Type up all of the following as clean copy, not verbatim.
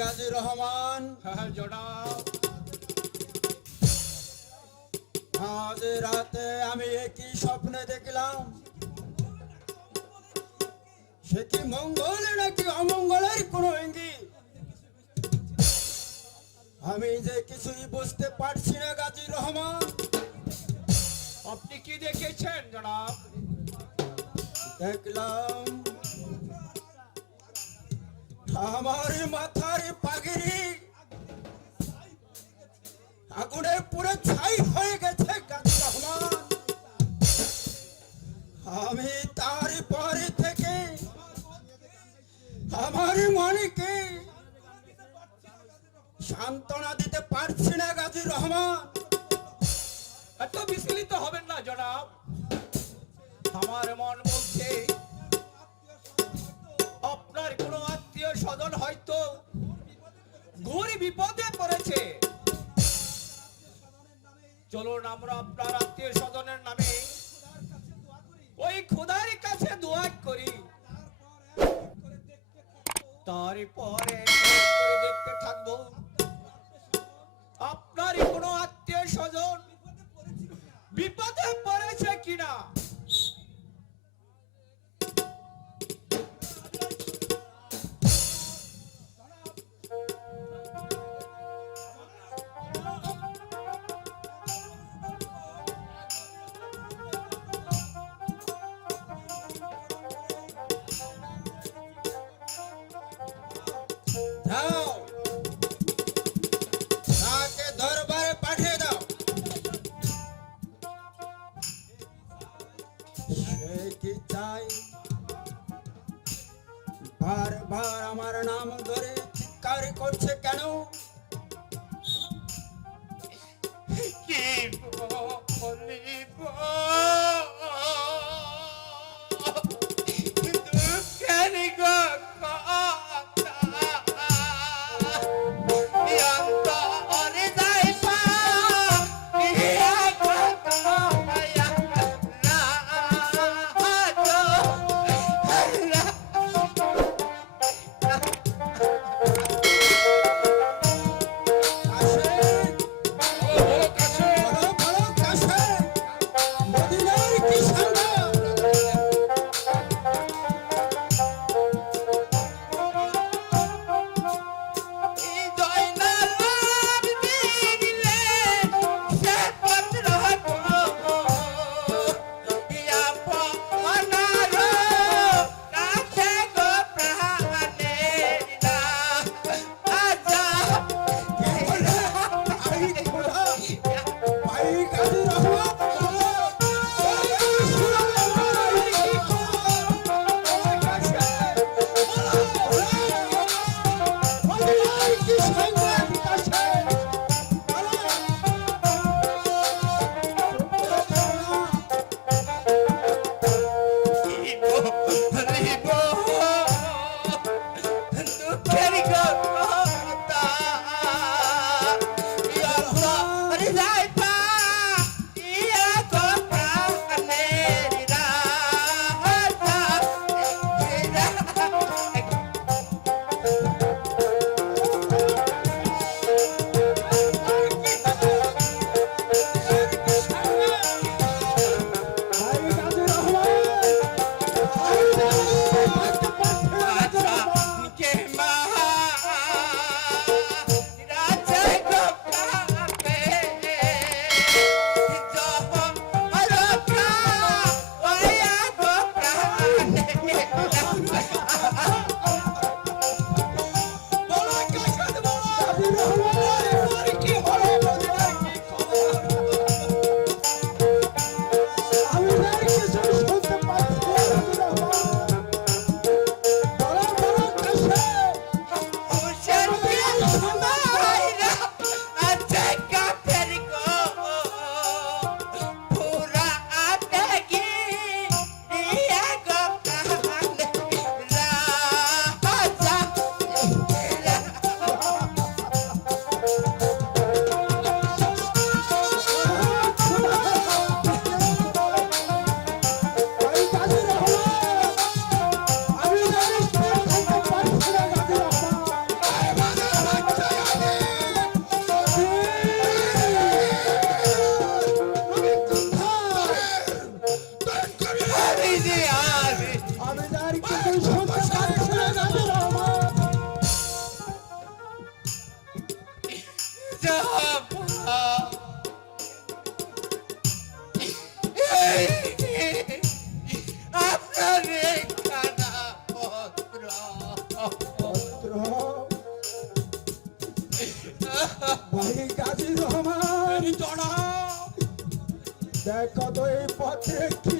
গাজী রহমান। হ্যাঁ জনাব। আজ রাতে আমি একই স্বপ্নে দেখলাম, সে কি মঙ্গল নাকি অমঙ্গলের কোনো ইঙ্গিত আমি যে কিছুই বুঝতে পারছি না গাজী রহমান। আপনি কি দেখেছেন জনাব? দেখলাম আমার মাথার পাগড়ি আগুনে পুরো ছাই হয়ে গেছে গাজী রহমান। আমি তারপরে থেকে আমার মনকে সান্ত্বনা দিতে পারছি না গাজী রহমান। এত বিচলিত হবেন না জনাব। আমার মন বলছে আপনার কোনো আত্মীয় স্বজন হয়তো ঘোর বিপদে পড়েছে। চলুন আমরা আপনার আত্মীয় স্বজনের নামে ওই খোদার কাছে দোয়া করি, তারপরে দেখতে থাকবো আপনার কোনো আত্মীয় স্বজন বিপদে পড়েছে কিনা। দাও, তাকে দরবারে পাঠিয়ে দাও। সে কি চাই বারবার আমার নাম ধরে চিৎকার করছে কেন? কি বলিব দুঃখের কথা অন্তরে যায়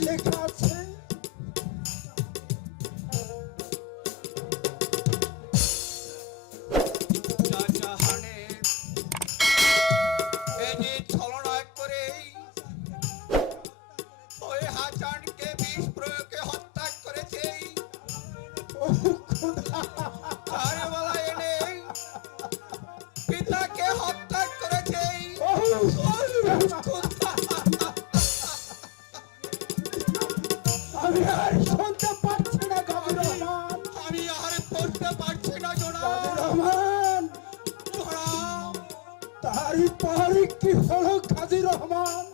লেখা আছে? শাহজাহানে এই যে ছলনা করে ওই হাসানকে বিষ প্রয়োগে হত্যা করেছে। ও খোদা, তার বেলা এনে পিতাকে হত্যা করেছে। ও আমি আর শুনতে পারছি না গাজী রহমান। আমি আর পড়তে পারছি না গাজী জনাব। রহমান, জনাব, তারপরে কি হলো গাজী রহমান?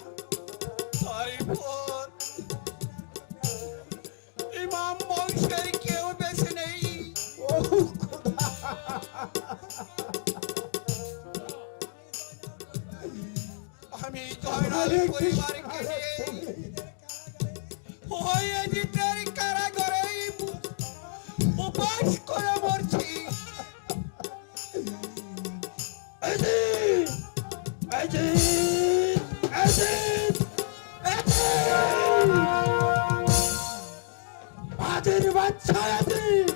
তারপর ইমাম বংশের কেউ বেঁচে নেই। ও খোদা, আমি জয়নাল পরিবারকে নিয়ে ওই এজিতের কারাগারে উপাস করে মরছি। এজিদ, এজিদ, এজিদ, এজিদ! বাজির বাচ্চা এজিদ!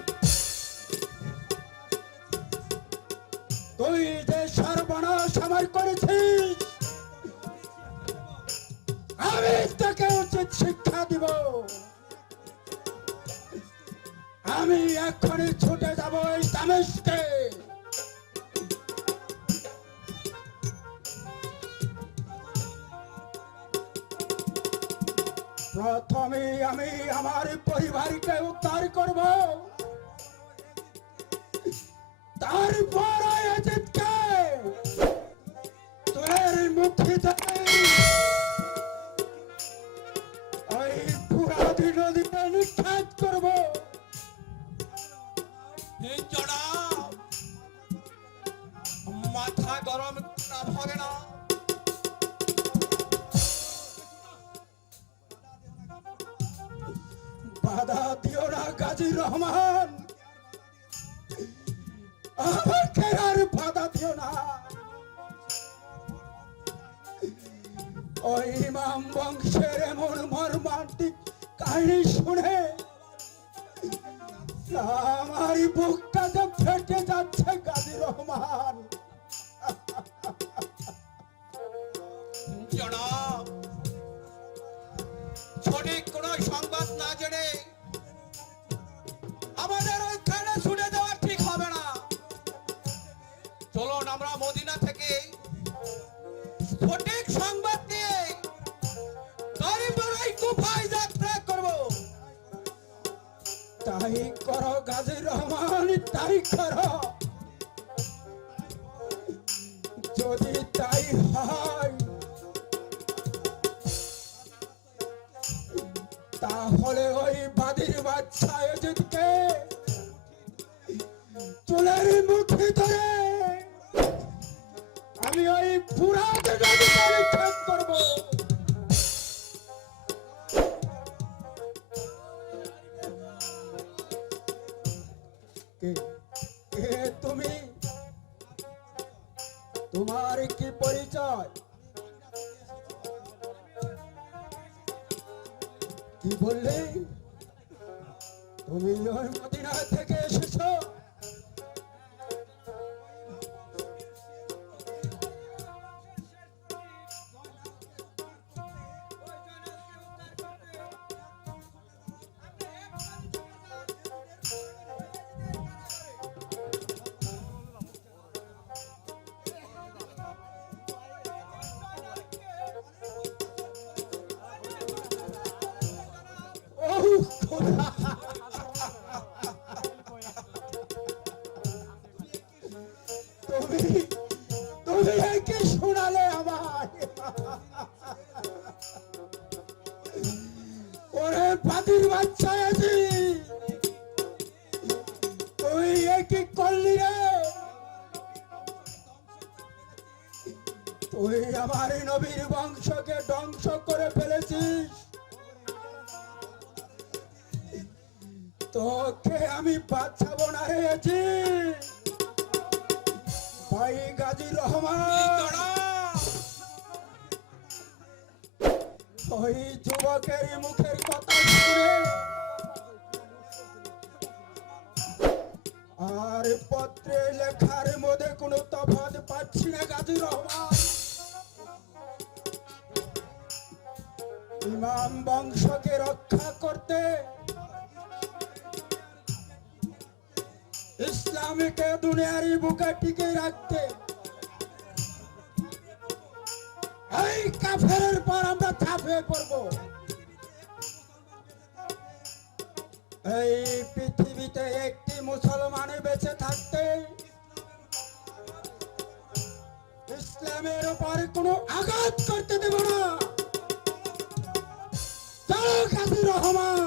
তুই যে সর্বনাশ আমার করেছিস, আমি তোকে উচিত শিক্ষা দিব। আমি এক্ষুনি ছুটে যাব এই দামেস্কে। প্রথমে আমি আমার পরিবারকে উদ্ধার করব, তারপর এজিদকে তোর মুখে ওই পুরাধীন নদীতে নিক্ষেপ করব। জনাব, মাথা গরম না হবে না। বাধা দিও না গাজী রহমান, আমাকে আর বাধা দিও না। ওই ইমাম বংশের এমন মর্মান্তিক কাহিনী শুনে আমার বুকটা যে ফেটে যাচ্ছে গাজী রহমান। জনাব, সঠিক কোন সংবাদ না জেনে আমাদের ওইখানে ছুটে যাওয়া ঠিক হবে না। চলুন আমরা মদিনা থেকে সঠিক সংবাদ নিয়ে তারপর ওই কুফায় যাত্রা করব। তাই করো গাজী রহমান, তাই করো। যদি তাই হয় তাহলে ওই বাদির বাচ্চা এজিদকে চুলের মুঠি ধরে আমি ওই পুরাত নদীতে নিক্ষেপ করব। কে কে তুমি? তোমার কি পরিচয়? কি বললে? তুমি ওই মদিনা থেকে এসেছো? ওহ খোদা, তুমি তুমি একে শোনালে আমায়। ওরে বাদির বাচ্চা আছি, তুই একে করলি রে? তুই আমার নবীর বংশকে ধ্বংস করে ফেলেছিস। তোকে আমি বাঁচাবো না রে এজিদ। ভাই গাজী রহমান, জনাব, ওই যুবকের মুখের কথা শুনে আর পত্রে লেখার মধ্যে কোনো তফাৎ পাচ্ছি না গাজী রহমান। ইমাম বংশকে রক্ষা করতে, ইসলামকে দুনিয়ার বুকে টিকে রাখতে এই কাফেরের পর আমরা ঝাঁপিয়ে পড়ব। এই পৃথিবীতে একটি মুসলমান বেঁচে থাকতে ইসলামের উপর কোনো আঘাত করতে দেব না। চলো গাজী রহমান।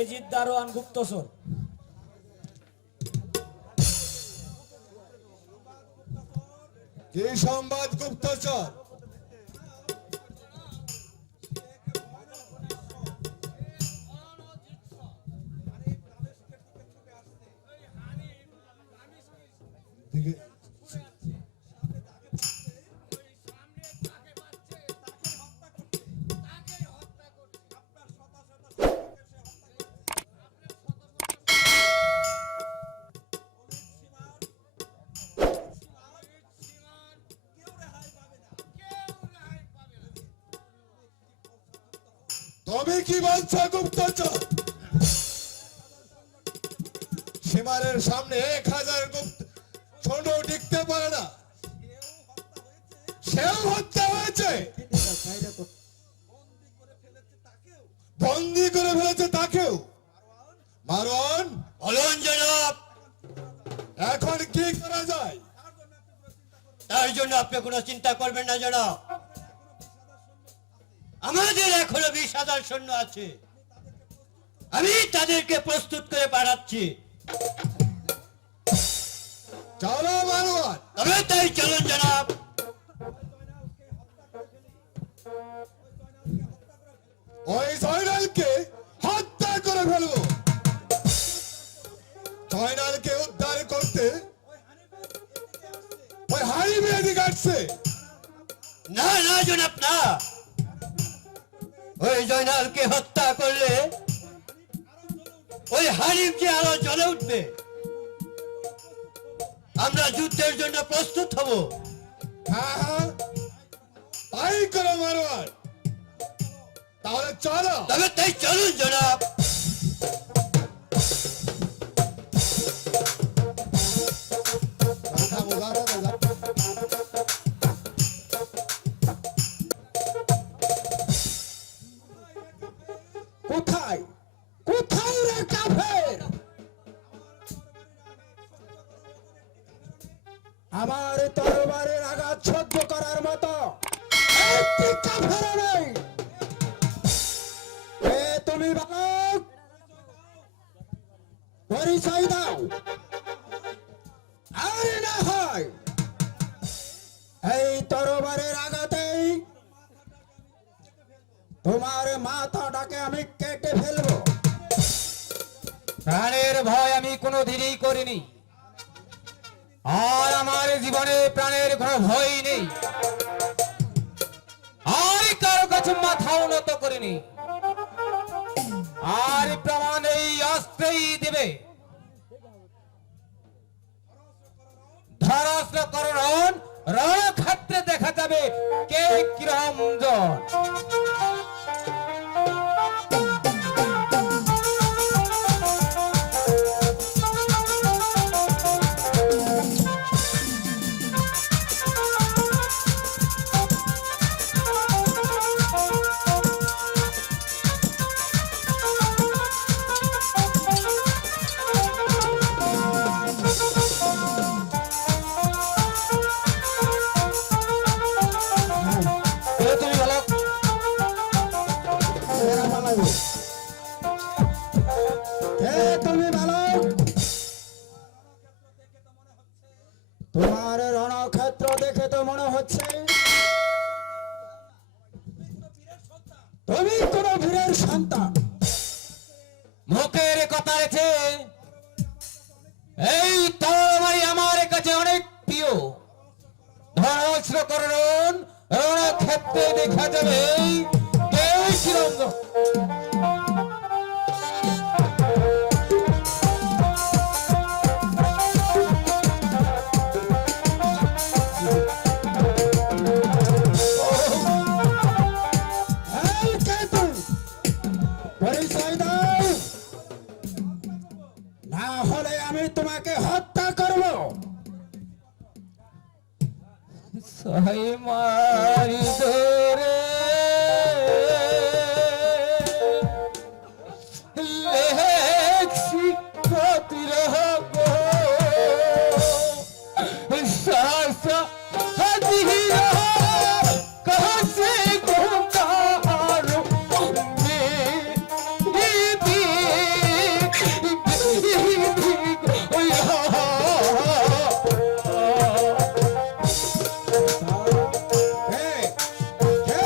এজিদ দারোয়ান গুপ্তচর। কি সংবাদ গুপ্তচর? তুমি কি বলছো গুপ্তচর? সীমারের সামনে 1000 গুপ্ত ছোট টিকতে পারে না, সেও হত্যা হয়েছে, বন্দি করে ফেলেছে তাকেও। মারণ বলুন জনাব, এখন কি করা যায়? তার জন্য আপনি কোনো চিন্তা করবেন না জনাব। আমাদের এখনো 20,000 সৈন্য আছে, আমি তাদেরকে প্রস্তুত করে পাঠাচ্ছি। চলো মারওয়ান। তবে তাই চলুন জনাব। ওই জয়নালকে হত্যা করে ফেলবো। জয়নালকে উদ্ধার করতে ওই হারিবে এদিকে আসছে। না না জনাব না, ওই জয়নালকে হত্যা করলে ওই হারিফ যে আরো জ্বলে উঠবে। আমরা যুদ্ধের জন্য প্রস্তুত হব। হ্যাঁ হ্যাঁ, তাই করো মারওয়ান। তাহলে চলো। তবে তাই চলুন জনাব। কোথায় কোথায় রে কাফের? আমার তরবারের আঘাত সহ্য করার মতো একটি কাফের নেই। এ তুমি বালক, পরিচয় দাও। আর না হয় এই তরবারের আঘাতেই তোমার মাথাটাকে আমি কেটে ফেলবো। প্রাণের ভয় আমি কোনোদিনই করিনি, আর আমার জীবনে প্রাণের কোনো ভয় নেই। আর কারো কাছে মাথা উন্নত করিনি, আর প্রমাণ এই অস্ত্রেই দেবে। ধরাস্ত্রকরণ রণক্ষেত্রে দেখা যাবে কে কিরম জন। তুমি বলো তোমার রণক্ষেত্র দেখে তো মনে হচ্ছে তুমি কোন বীরের সন্তান। মুখের কথা রেখে এই তরবারি আমার কাছে অনেক প্রিয়। ধনুষ্র করণ রণক্ষেত্রে দেখা যাবে কে কিরঞ্জন। এই কে তুই? পরিচয় দাও, না হলে আমি তোমাকে হত্যা করব। সাই মারি ধরে লেখছি কতিরহ গো সাসা হাজির কহসে গোতারো কে? কে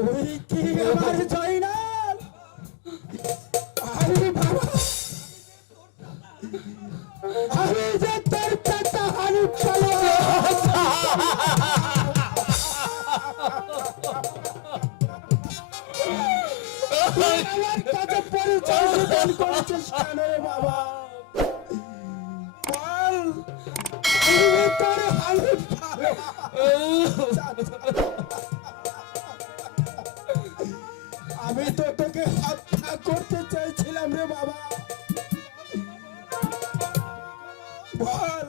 তুই কি আমার জয়নাল? আরে বাবা, আমি যে তোর চাচা হানিফ পালোয়ান। তুই আমার কাছে পরিচয় গোপন করেছিস কেন রে বাবা? বল, আমি তোর হানিফ পালোয়ান। আমি তো তোকে হত্যা করতে চাইছিলাম রে বাবা। বল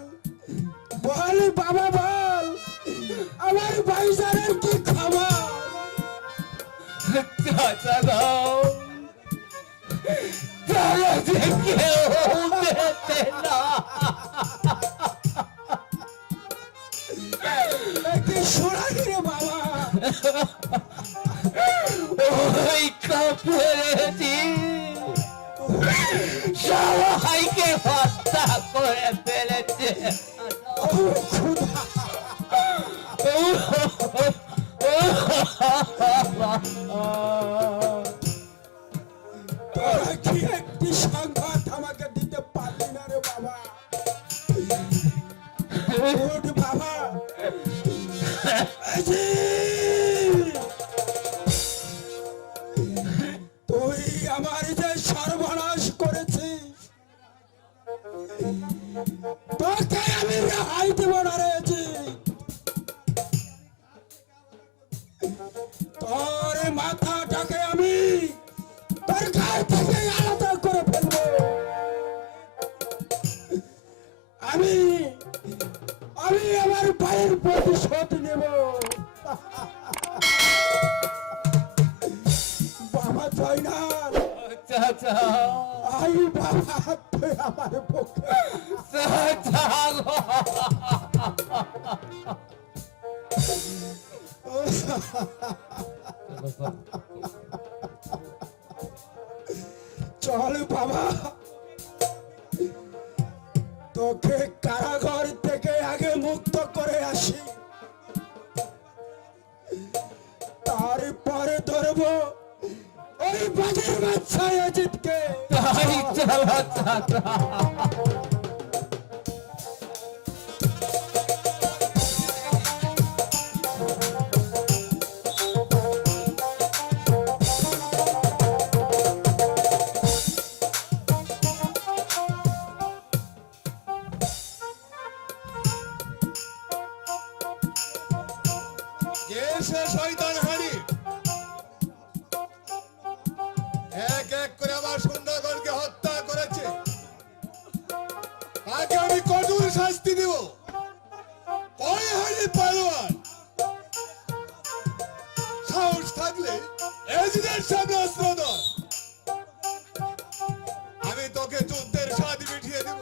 বল বাবা, বল আমার ভাইজানের কি খবর? চাচা দাও, তারা যে কেউ বেঁচে না। কি শোনালি রে বাবা? ওই কাপড়েছি সবাইকে হত্যা করে ফেলেছে। ও খোদা, তোরা কি একটি সংবাদ আমাকে দিতে পারলি না রে বাবা? ওঠ বাবা। আজি! তুই আমার যে সর্বনাশ করেছিস, তোকে আমি রেহাই দেব না রে আজি। তোর মাথাটাকে আমি তোর গায়ে থেকে আলাদা করে ফেলবো। আমি আমি আমার ভাইয়ের প্রতিশোধ নেব। বাবা জয়নাল, চাচা আই বাবা, তুই আমার পক্ষে। চাচা গো। চল বাবা, তোকে কারাগার থেকে আগে মুক্ত করে আসি, তারপরে ধরবো ওই বাজার বাচ্চা অজিতকে। তাই চলো চাচা। কে সে শয়তান হানি? এক এক করে আমার সন্ধ্যাগণকে হত্যা করেছে। তাকে আমি কঠোর শাস্তি দিব। ওই হানি পালোয়ান, সাহস থাকলে এজিদের সামনে অস্ত্র ধর। আমি তোকে যুদ্ধের স্বাদ মিটিয়ে দেব।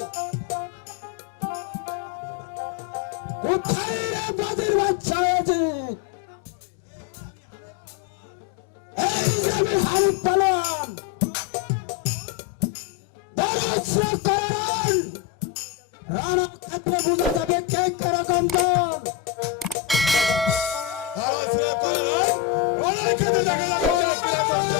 কোথায় রে বাজার বাচ্চা অজিত? এই যে আমি হানিফ পালোয়ান, দরস্র করণ রণক্ষেত্রে বুঝে যাবে কে কিরকম দল। ধরাছড়া করে নয়, অনেক খেতে দেখা যাবে চাকরিরা করছে।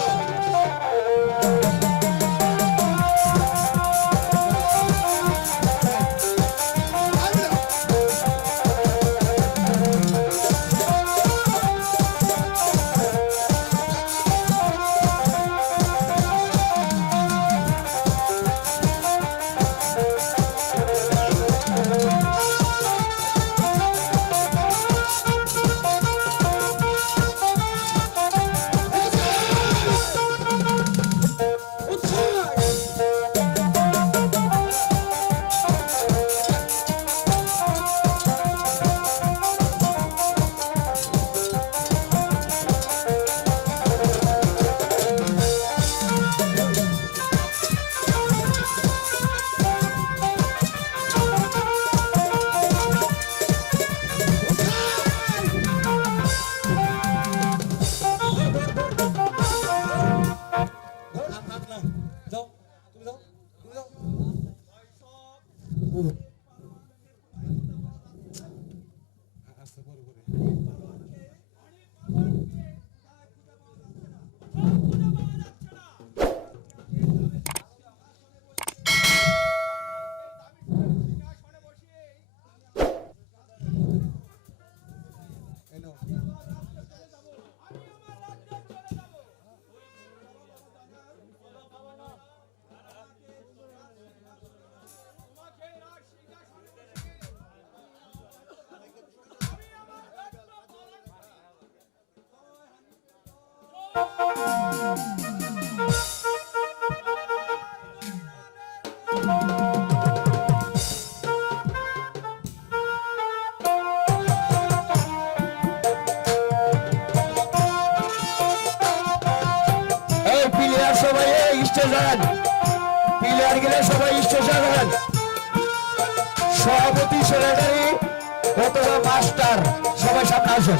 প্লেয়ার সবাই স্টেজ আন, প্লেয়ার গেলে সবাই স্টেজ আন। সভাপতি সেক্রেটারি অথবা মাস্টার সবাই সামনে আসুন।